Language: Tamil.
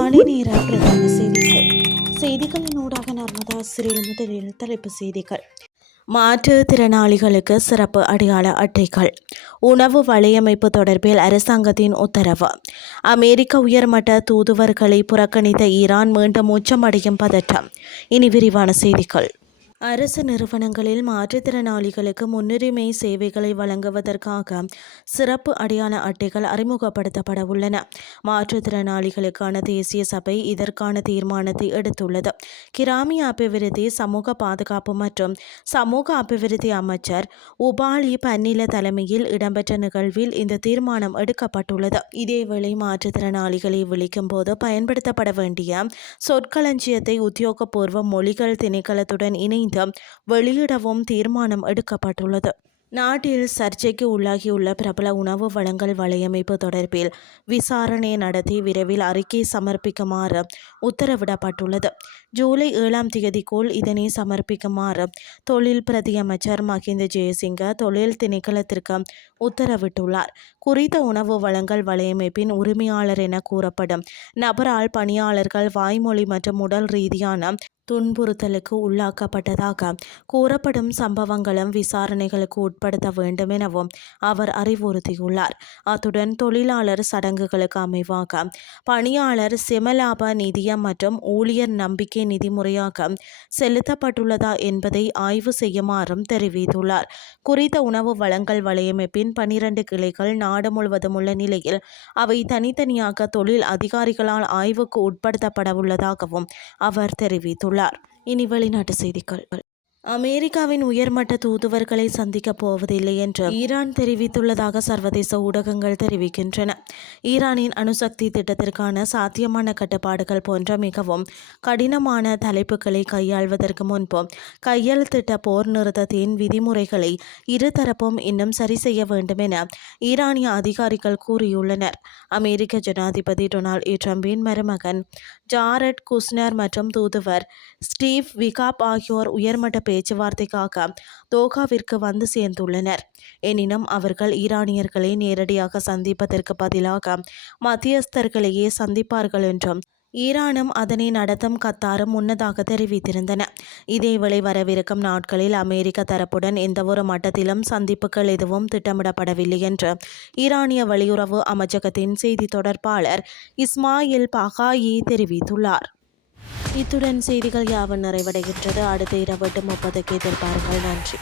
காலை நேர பிரதான செய்திகள். செய்திகளின் ஊடாக நர்மதா சிறில் முதலில் தலைப்பு செய்திகள். மாற்றுத்திறனாளிகளுக்கு சிறப்பு அடையாள அட்டைகள். உணவு வலையமைப்பு தொடர்பில் அரசாங்கத்தின் உத்தரவு. அமெரிக்க உயர்மட்ட தூதுவர்களை புறக்கணித்த ஈரான் மீண்டும் உச்சமடையும் பதட்டம். இனி விரிவான செய்திகள். அரசு நிறுவனங்களில் மாற்றுத்திறனாளிகளுக்கு முன்னுரிமை சேவைகளை வழங்குவதற்காக சிறப்பு அடையாள அட்டைகள் அறிமுகப்படுத்தப்பட உள்ளன. மாற்றுத்திறனாளிகளுக்கான தேசிய சபை இதற்கான தீர்மானத்தை எடுத்துள்ளது. கிராமிய அபிவிருத்தி, சமூக பாதுகாப்பு மற்றும் சமூக அபிவிருத்தி அமைச்சர் உபாலி பன்னில தலைமையில் இடம்பெற்ற நிகழ்வில் இந்த தீர்மானம் எடுக்கப்பட்டுள்ளது. இதேவேளை மாற்றுத்திறனாளிகளை விളിக்கும் போது பயன்படுத்தப்பட வேண்டிய சொற்களஞ்சியத்தை உத்தியோகபூர்வ மொழிகள் திணைக்களத்துடன் இணைந்து வெளியிடவும் தீர்மானம் எடுக்கப்பட்டுள்ளது. நாட்டில் சர்ச்சைக்கு உள்ளாகியுள்ள பிரபல உணவு வழங்கல் வலையமைப்பு தொடர்பில் விசாரணை நடத்தி விரைவில் அறிக்கை சமர்ப்பிக்குமாறு உத்தரவிடப்பட்டுள்ளது. ஜூலை 7ஆம் தேதிக்குள் இதனை சமர்ப்பிக்குமாறு தொழில் பிரதியமைச்சர் மஹிந்த ஜெயசிங்க தொழில் திணைக்களத்திற்கு உத்தரவிட்டுள்ளார். குறித்த உணவு வழங்கல் வலையமைப்பின் உரிமையாளர் என கூறப்படும் நபரால் பணியாளர்கள் வாய்மொழி மற்றும் உடல் ரீதியான துன்புறுத்தலுக்கு உள்ளாக்கப்பட்டதாக கூறப்படும் சம்பவங்களும் விசாரணைகளுக்கு உட்படுத்த வேண்டும் எனவும் அவர் அறிவுறுத்தியுள்ளார். அத்துடன் தொழிலாளர் சடங்குகளுக்கு அமைவாக பணியாளர் செமலாப நிதியம் மற்றும் ஊழியர் நம்பிக்கை நிதிமுறையாக செலுத்தப்பட்டுள்ளதா என்பதை ஆய்வு செய்யுமாறும் தெரிவித்துள்ளார். குறித்த உணவு வழங்கல் வலையமைப்பின் 12 கிளைகள் நாடு முழுவதும் உள்ள நிலையில் அவை தனித்தனியாக தொழில் அதிகாரிகளால் ஆய்வுக்கு உட்படுத்தப்படவுள்ளதாகவும் அவர் தெரிவித்துள்ளார். இனி வெளிநாட்டு செய்திகள். அமெரிக்காவின் உயர்மட்ட தூதுவர்களை சந்திக்கப் போவதில்லை என்று ஈரான் தெரிவித்துள்ளதாக சர்வதேச ஊடகங்கள் தெரிவிக்கின்றன. ஈரானின் அணுசக்தி திட்டத்திற்கான சாத்தியமான கட்டுப்பாடுகள் போன்ற மிகவும் கடினமான தலைப்புகளை கையாள்வதற்கு முன்பு கையெழுத்திட்ட போர் நிறுத்தத்தின் விதிமுறைகளை இருதரப்பும் இன்னும் சரி செய்ய வேண்டும் என ஈரானிய அதிகாரிகள் கூறியுள்ளனர். அமெரிக்க ஜனாதிபதி டொனால்ட் ட்ரம்பின் மருமகன் ஜாரட் குஷ்னர் மற்றும் தூதுவர் ஸ்டீவ் விகாப் ஆகியோர் உயர்மட்ட பேச்சுவார்த்தைக்காக தோஹாவிற்கு வந்து சேர்ந்துள்ளனர். எனினும் அவர்கள் ஈரானியர்களை நேரடியாக சந்திப்பதற்கு பதிலாக மத்தியஸ்தர்களையே சந்திப்பார்கள் என்றும் ஈரானும் அதனை நடத்தும் கத்தாரும் முன்னதாக தெரிவித்திருந்தன. இதேவேளை வரவிருக்கும் நாட்களில் அமெரிக்க தரப்புடன் எந்தவொரு மட்டத்திலும் சந்திப்புகள் எதுவும் திட்டமிடப்படவில்லை என்று ஈரானிய வெளியுறவு அமைச்சகத்தின் செய்தி தொடர்பாளர் இஸ்மாயில் பகாயி தெரிவித்துள்ளார். இத்துடன் செய்திகள் யாவும் நிறைவடைகின்றது. அடுத்த இரவு 8:30 எதிர்பாருங்கள். நன்றி.